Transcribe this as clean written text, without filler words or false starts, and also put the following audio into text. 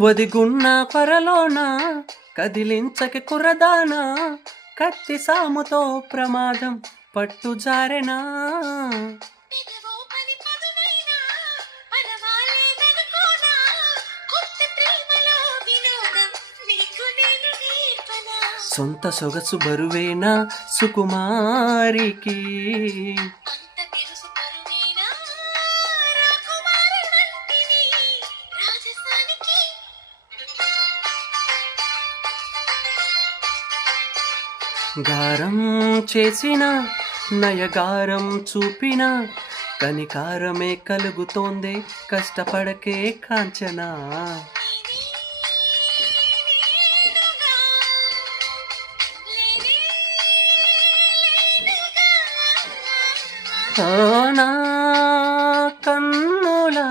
ఒదిగున్న కొరలోన కదిలించకి కుర్రదానా, కత్తి సాముతో ప్రమాదం పట్టు జారెనా. సొంత సొగసు బరువేనా సుకుమారికి, గారం చేసిన నయగారం చూపిన కనికారమే కలుగుతోందే, కష్టపడకే కాంచనా. నా కన్నులా